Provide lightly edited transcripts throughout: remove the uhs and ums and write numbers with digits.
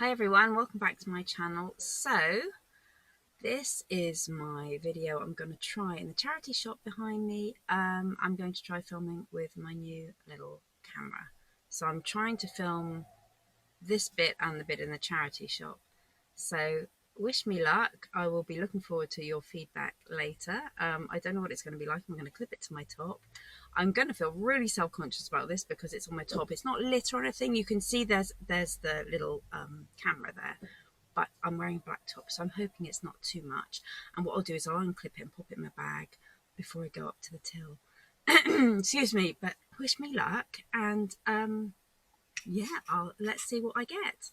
Hi everyone, welcome back to my channel. So this is my video I'm going to try in the charity shop behind me. I'm going to try filming with my new little camera. So I'm trying to film this bit and the bit in the charity shop. So wish me luck. I will be looking forward to your feedback later. I don't know what it's going to be like. I'm going to clip it to my top. I'm going to feel really self-conscious about this because it's on my top. It's not lit or anything. You can see there's the little camera there, but I'm wearing a black top, so I'm hoping it's not too much. And what I'll do is I'll unclip it and pop it in my bag before I go up to the till. Excuse me, but wish me luck, and yeah, let's see what I get.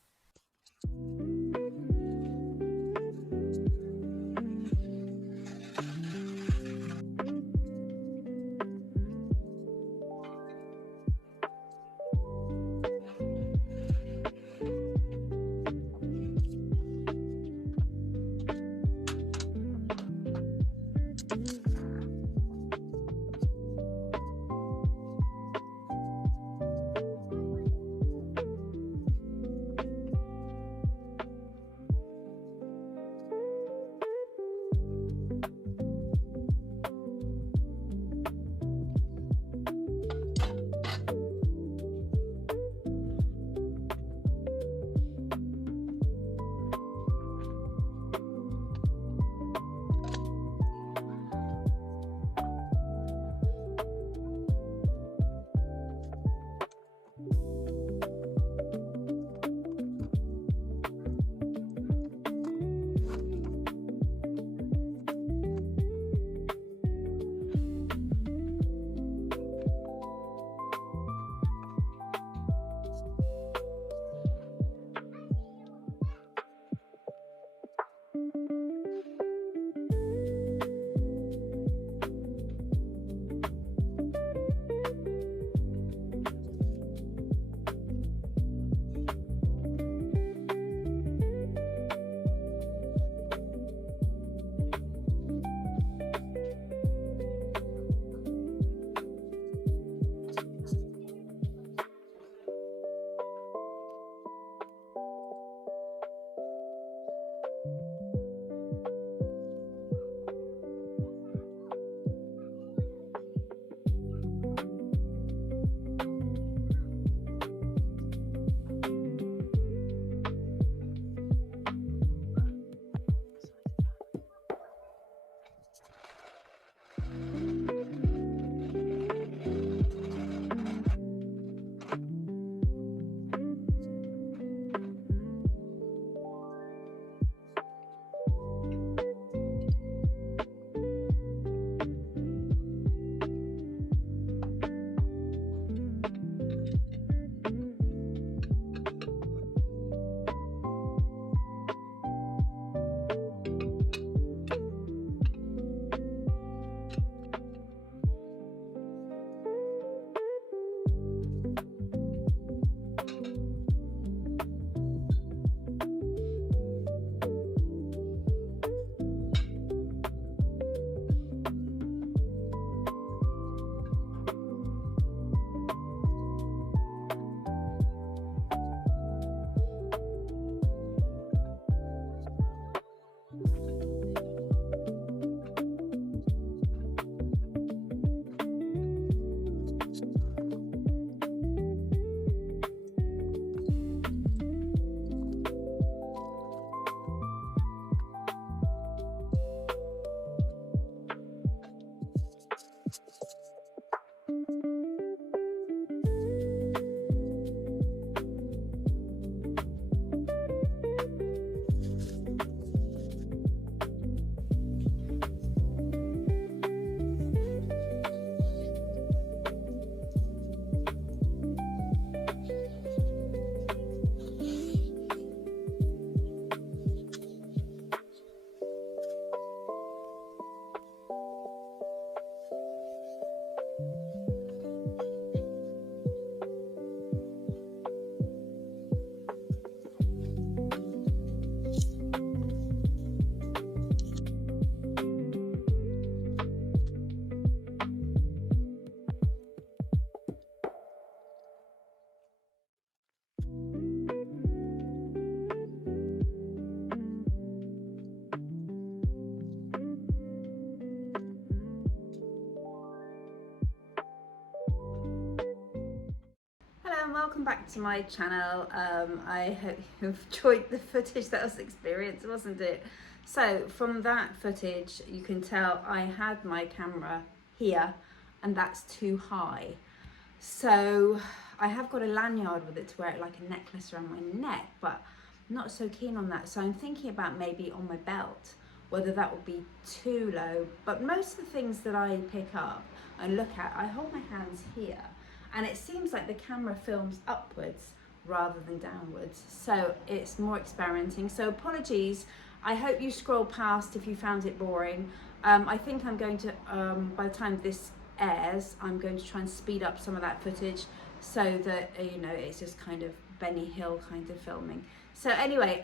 back to my channel. I hope you've enjoyed the footage. That was an experience, wasn't it? So from that footage you can tell I had my camera here and that's too high. So I have got a lanyard with it to wear it like a necklace around my neck, but I'm not so keen on that. So I'm thinking about maybe on my belt, whether that would be too low. But most of the things that I pick up and look at, I hold my hands here, and it seems like the camera films upwards rather than downwards. So it's more experimenting. So apologies. I hope you scroll past if you found it boring. I think I'm going to, by the time this airs, I'm going to try and speed up some of that footage so that, you know, it's just kind of Benny Hill kind of filming. So anyway,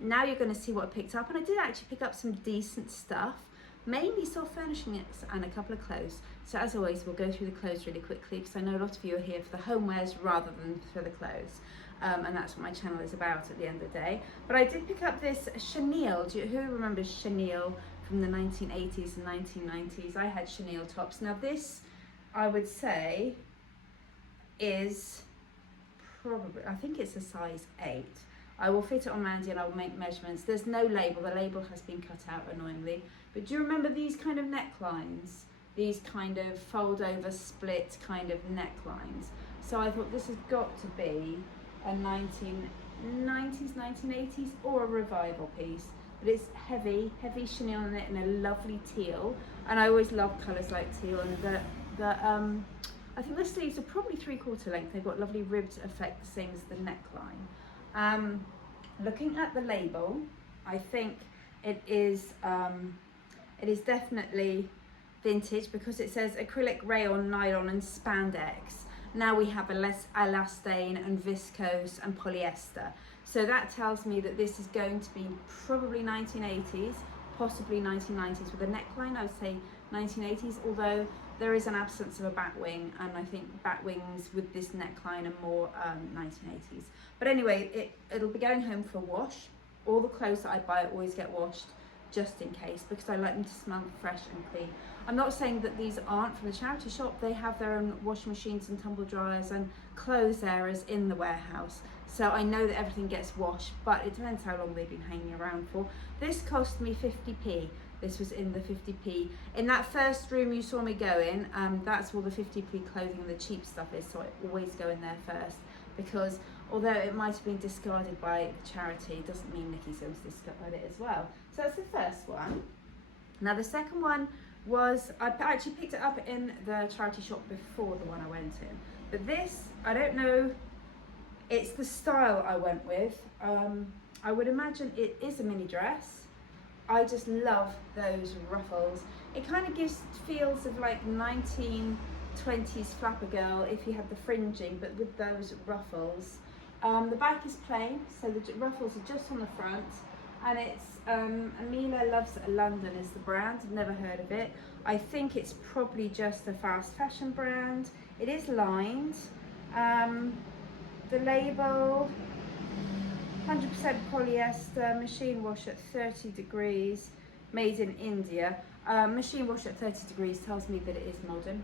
now you're going to see what I picked up, and I did actually pick up some decent stuff, mainly soft furnishings and a couple of clothes. So as always, we'll go through the clothes really quickly because I know a lot of you are here for the homewares rather than for the clothes. And that's what my channel is about at the end of the day. But I did pick up this chenille. Who remembers chenille from the 1980s and 1990s? I had chenille tops. Now this, I would say, is probably, I think it's a size 8. I will fit it on Mandy and I will make measurements. There's no label. The label has been cut out annoyingly. But do you remember these kind of necklines? These kind of fold over split kind of necklines. So I thought this has got to be a 1990s, 1980s or a revival piece. But it's heavy chenille in it in a lovely teal. And I always love colours like teal. And I think the sleeves are probably 3/4 length. They've got lovely ribbed effect, the same as the neckline. Looking at the label, I think it is definitely vintage because it says acrylic, rayon, nylon and spandex. Now we have elastane and viscose and polyester. So that tells me that this is going to be probably 1980s, possibly 1990s with a neckline. I would say 1980s, although there is an absence of a bat wing, and I think bat wings with this neckline are more 1980s. But anyway, it'll be going home for a wash. All the clothes that I buy always get washed just in case because I like them to smell fresh and clean. I'm not saying that these aren't from the charity shop. They have their own washing machines and tumble dryers and clothes areas in the warehouse. So I know that everything gets washed, but it depends how long they've been hanging around for. This cost me 50p. This was in the 50p. In that first room you saw me go in, that's all the 50p clothing and the cheap stuff is, so I always go in there first because although it might have been discarded by the charity, it doesn't mean Nikki Sims discarded it as well. So that's the first one. Now the second one was, I actually picked it up in the charity shop before the one I went in. But this, I don't know, it's the style I went with. I would imagine it is a mini dress. I just love those ruffles. It kind of gives feels of like 1920s flapper girl if you had the fringing, but with those ruffles. The back is plain, so the ruffles are just on the front, and it's Amila Loves London is the brand. I've never heard of it. I think it's probably just a fast fashion brand. It is lined. The label, 100% polyester, machine wash at 30 degrees, made in India. Machine wash at 30 degrees tells me that it is modern.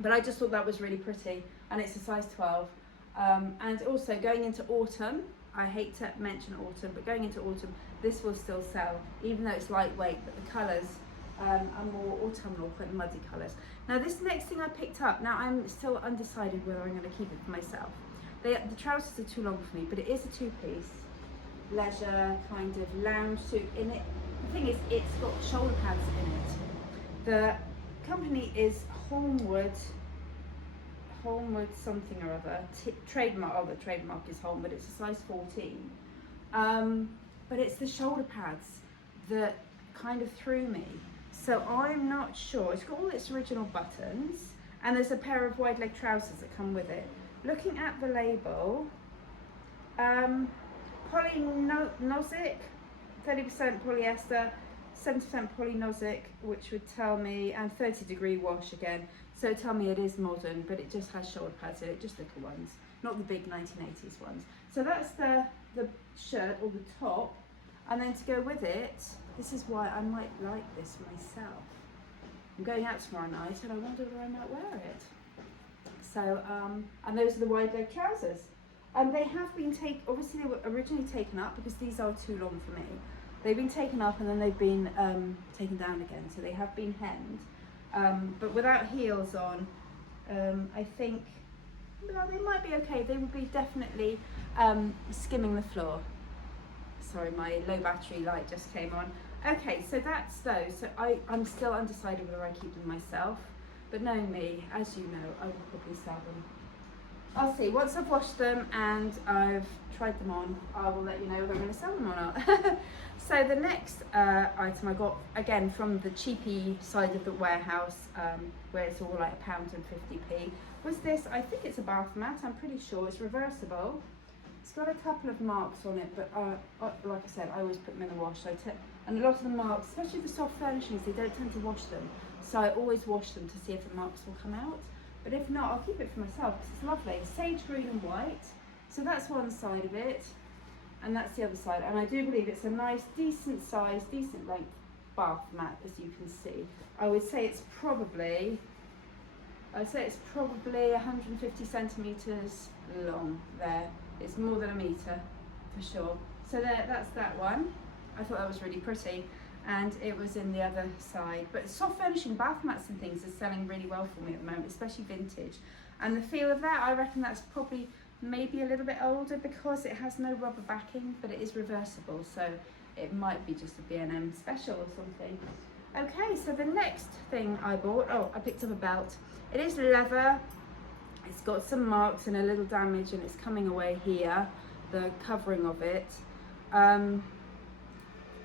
But I just thought that was really pretty, and it's a size 12. And also going into autumn, I hate to mention autumn, but going into autumn, this will still sell, even though it's lightweight, but the colours are more autumnal, quite muddy colours. Now this next thing I picked up, now I'm still undecided whether I'm going to keep it for myself. The trousers are too long for me, but it is a two-piece leisure kind of lounge suit in it. The thing is, it's got shoulder pads in it. The company is Homeware something or other. Trademark, oh, the trademark is Homeware, it's a size 14. But it's the shoulder pads that kind of threw me. So I'm not sure. It's got all its original buttons, and there's a pair of wide leg trousers that come with it. Looking at the label, polynosic, 30% polyester, 70% polynosic, which would tell me, and 30-degree wash again. So tell me it is modern, but it just has shoulder pads in it, just little ones, not the big 1980s ones. So that's the shirt or the top, and then to go with it, this is why I might like this myself. I'm going out tomorrow night, and I wonder whether I might wear it. So, and those are the wide leg trousers. They have been obviously they were originally taken up because these are too long for me. They've been taken up and then they've been taken down again, so they have been hemmed. But without heels on, I think, well, they might be okay. They would be definitely skimming the floor. Sorry, my low battery light just came on. Okay, so that's those. So I'm still undecided whether I keep them myself, but knowing me, as you know, I will probably sell them. I'll see. Once I've washed them and I've tried them on, I will let you know whether I'm going to sell them or not. So the next item I got, again, from the cheapy side of the warehouse, where it's all like £1.50p, was this. I think it's a bath mat. I'm pretty sure it's reversible. It's got a couple of marks on it, but like I said, I always put them in the wash. And a lot of the marks, especially the soft furnishings, they don't tend to wash them. So I always wash them to see if the marks will come out. But if not, I'll keep it for myself because it's lovely. Sage green and white. So that's one side of it, and that's the other side. And I do believe it's a nice, decent size, decent length bath mat, as you can see. I would say it's probably 150 centimetres long there. It's more than a metre for sure. So that's that one. I thought that was really pretty, and it was in the other side. But soft furnishing, bath mats and things are selling really well for me at the moment, especially vintage. And the feel of that, I reckon that's probably maybe a little bit older because it has no rubber backing, but it is reversible, so it might be just a B&M special or something. Okay, so the next thing I bought, I picked up a belt. It is leather. It's got some marks and a little damage, and it's coming away here, the covering of it.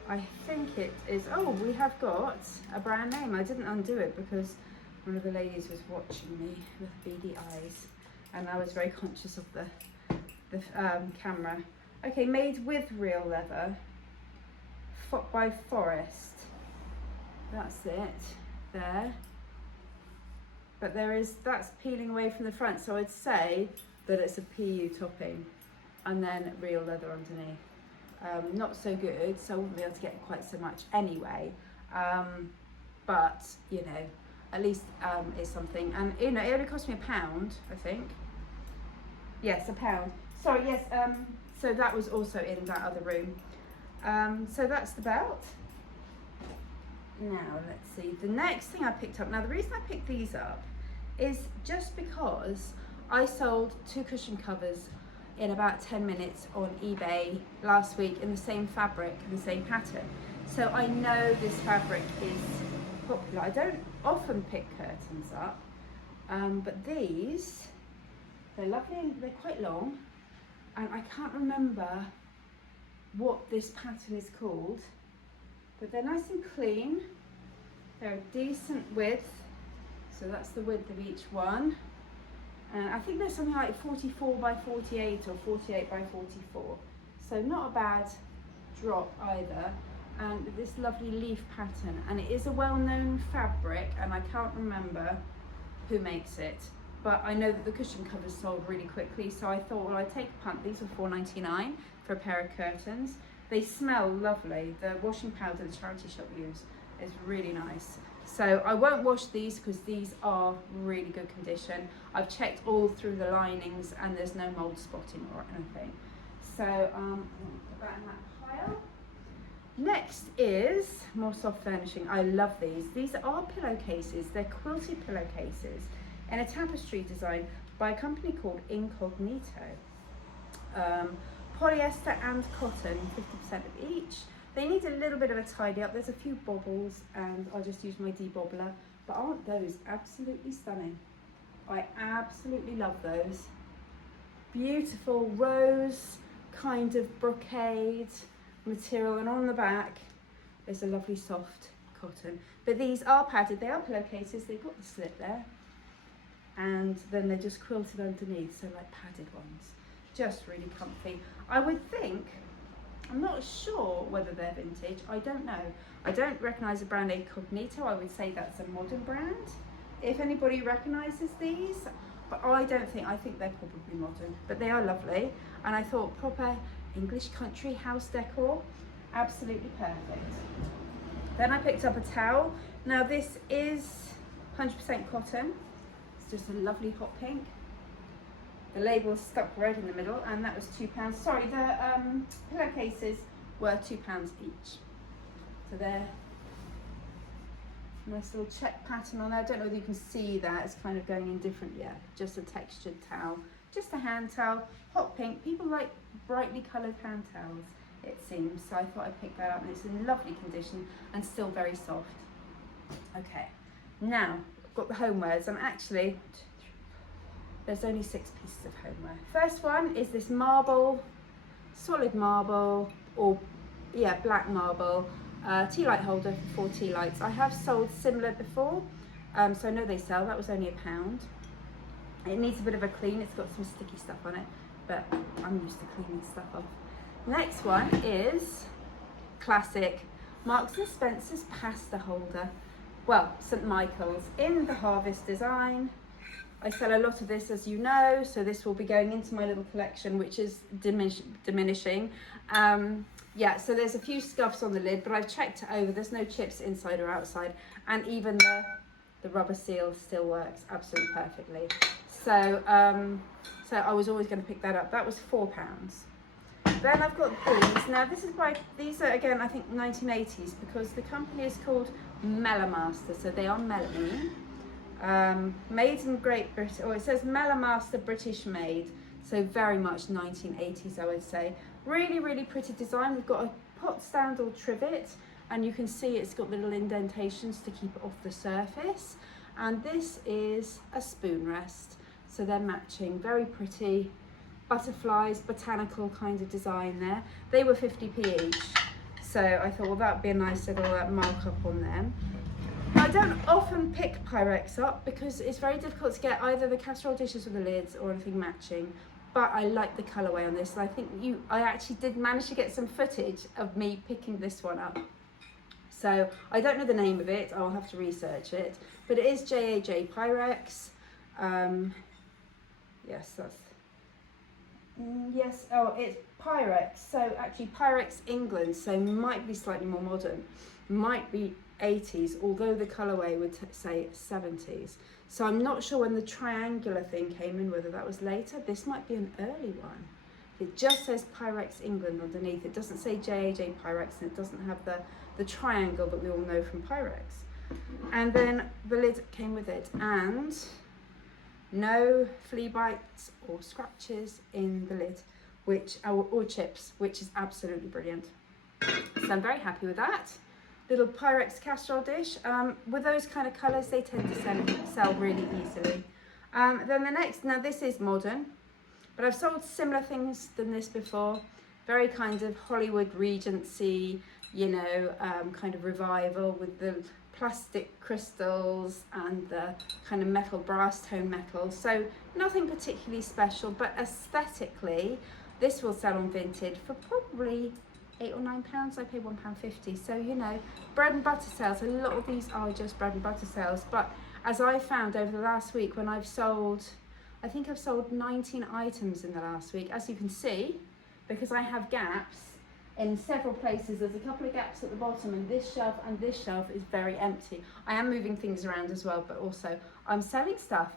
I think it is, we have got a brand name. I didn't undo it because one of the ladies was watching me with beady eyes, and I was very conscious of the camera. Okay, made with real leather, by Forest. That's it, there. But that's peeling away from the front, so I'd say that it's a PU topping and then real leather underneath. Not so good, so I wouldn't be able to get quite so much anyway. But you know, at least it's something. And you know, it only cost me £1, I think. Yes, £1. Sorry, yes. So that was also in that other room. So that's the belt. Now let's see, the next thing I picked up. Now the reason I picked these up is just because I sold 2 cushion covers in about 10 minutes on eBay last week in the same fabric and the same pattern. So I know this fabric is popular. I don't often pick curtains up, but these, they're lovely and they're quite long, and I can't remember what this pattern is called, but they're nice and clean. They're a decent width, so that's the width of each one. And I think there's something like 44 by 48 or 48 by 44. So not a bad drop either. And this lovely leaf pattern. And it is a well-known fabric, and I can't remember who makes it. But I know that the cushion covers sold really quickly, so I thought, well, I'd take a punt. These were £4.99 for a pair of curtains. They smell lovely. The washing powder the charity shop use is really nice. So I won't wash these because these are really good condition. I've checked all through the linings and there's no mold spotting or anything. So I'm going to put that in that pile. Next is more soft furnishing. I love these. These are pillowcases. They're quilted pillowcases in a tapestry design by a company called Incognito. Polyester and cotton, 50% of each. They need a little bit of a tidy up. There's a few bobbles, and I'll just use my debobbler. But aren't those absolutely stunning? I absolutely love those. Beautiful rose kind of brocade material, and on the back there's a lovely soft cotton. But these are padded. They are pillowcases. They've got the slit there, and then they're just quilted underneath, so like padded ones. Just really comfy. I would think, I'm not sure whether they're vintage, I don't know. I don't recognise the brand Incognito. I would say that's a modern brand. If anybody recognises these, but I think they're probably modern, but they are lovely. And I thought proper English country house decor, absolutely perfect. Then I picked up a towel. Now this is 100% cotton. It's just a lovely hot pink. The label's stuck red in the middle, and that was £2. Sorry, the pillowcases were £2 each. So they're nice little check pattern on there. I don't know whether you can see that. It's kind of going in different, yeah, just a textured towel. Just a hand towel, hot pink. People like brightly coloured hand towels, it seems. So I thought I'd pick that up, and it's in lovely condition and still very soft. Okay, now I've got the homewares, and actually there's only 6 pieces of homeware. First one is this marble, solid marble, or yeah, black marble, tea light holder for 4 tea lights. I have sold similar before, so I know they sell. That was only £1. It needs a bit of a clean. It's got some sticky stuff on it, but I'm used to cleaning stuff off. Next one is classic Marks and Spencer's pasta holder. Well, St. Michael's in the Harvest design. I sell a lot of this, as you know, so this will be going into my little collection, which is diminishing. Yeah, so there's a few scuffs on the lid, but I've checked it over. There's no chips inside or outside, and even the rubber seal still works absolutely perfectly. So, so I was always going to pick that up. That was £4. Then I've got these. Now these are again, I think 1980s, because the company is called Mellamaster, so they are melamine. Made in Great Britain, or it says Mellamaster British made, so very much 1980s, I would say. Really, really pretty design. We've got a pot stand or trivet, and you can see it's got little indentations to keep it off the surface. And this is a spoon rest, so they're matching. Very pretty butterflies, botanical kind of design there. They were 50p each, so I thought, well, that would be a nice little markup on them. I don't often pick Pyrex up because it's very difficult to get either the casserole dishes with the lids or anything matching, but I like the colourway on this, and I think I actually did manage to get some footage of me picking this one up. So I don't know the name of it, I'll have to research it, but it is JAJ Pyrex. Yes, that's, yes, oh, it's Pyrex, so actually Pyrex England, so might be slightly more modern, might be 80s, although the colourway would say 70s. So I'm not sure when the triangular thing came in, whether that was later. This might be an early one. It just says Pyrex England underneath. It doesn't say JAJ Pyrex, and it doesn't have the triangle that we all know from Pyrex. And then the lid came with it, and no flea bites or scratches in the lid, or chips, which is absolutely brilliant. So I'm very happy with that. Little Pyrex casserole dish. With those kind of colours, they tend to sell really easily. Then the next, now this is modern, but I've sold similar things than this before. Very kind of Hollywood Regency, you know, kind of revival with the plastic crystals and the kind of metal, brass tone metal. So nothing particularly special, but aesthetically, this will sell on Vinted for probably £8 or £9. I paid £1.50. So, you know, bread and butter sales. A lot of these are just bread and butter sales. But as I found over the last week, when I've sold, I think I've sold 19 items in the last week. As you can see, because I have gaps in several places. There's a couple of gaps at the bottom, and this shelf is very empty. I am moving things around as well, but also I'm selling stuff.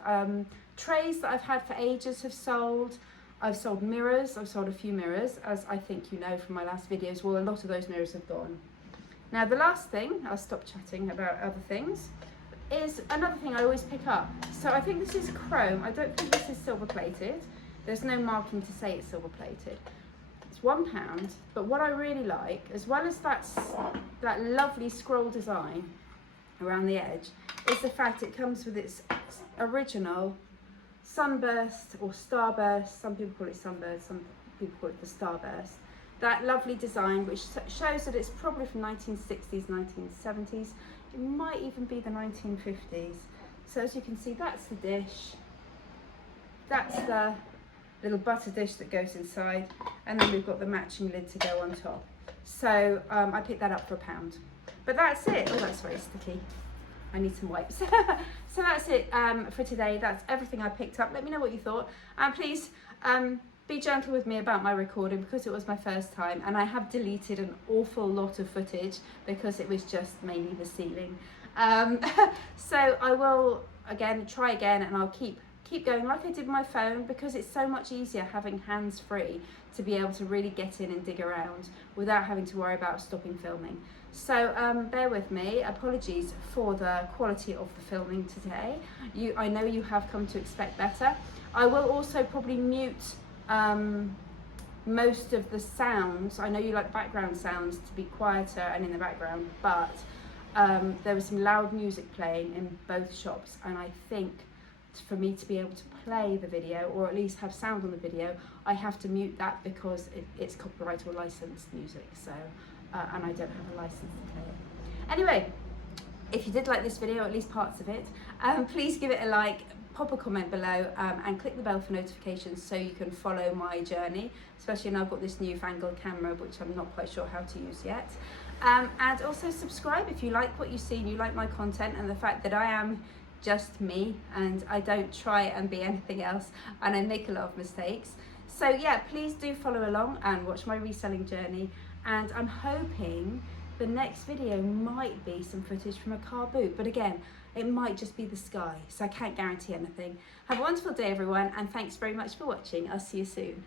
Trays that I've had for ages have sold. I've sold mirrors. I've sold a few mirrors, as I think you know from my last videos. Well, a lot of those mirrors have gone. Now the last thing, I'll stop chatting about other things, is another thing I always pick up. So I think this is chrome. I don't think this is silver plated. There's no marking to say it's silver plated. It's £1, but what I really like, as well as that lovely scroll design around the edge, is the fact it comes with its original sunburst or starburst. Some people call it sunburst, some people call it the starburst. That lovely design, which shows that it's probably from 1960s, 1970s. It might even be the 1950s. So as you can see, that's the dish. That's the little butter dish that goes inside, and then we've got the matching lid to go on top. So I picked that up for £1. But that's it. Oh, that's very sticky. I need some wipes. So that's it for today. That's everything I picked up. Let me know what you thought, and please be gentle with me about my recording, because it was my first time, and I have deleted an awful lot of footage because it was just mainly the ceiling. So I will try again, and I'll keep keep going like I did with my phone, because it's so much easier having hands-free to be able to really get in and dig around without having to worry about stopping filming. So bear with me, apologies for the quality of the filming today. I know you have come to expect better. I will also probably mute most of the sounds. I know you like background sounds to be quieter and in the background, but there was some loud music playing in both shops, and I think for me to be able to play the video, or at least have sound on the video, I have to mute that because it's copyright or licensed music, so and I don't have a license to play it. Anyway, if you did like this video, at least parts of it, please give it a like, pop a comment below, and click the bell for notifications so you can follow my journey, especially now I've got this newfangled camera which I'm not quite sure how to use yet. And also subscribe if you like what you see and you like my content, and the fact that I am just me and I don't try and be anything else, and I make a lot of mistakes. So yeah, please do follow along and watch my reselling journey, and I'm hoping the next video might be some footage from a car boot, but again, it might just be the sky, so I can't guarantee anything. Have a wonderful day everyone, and thanks very much for watching. I'll see you soon.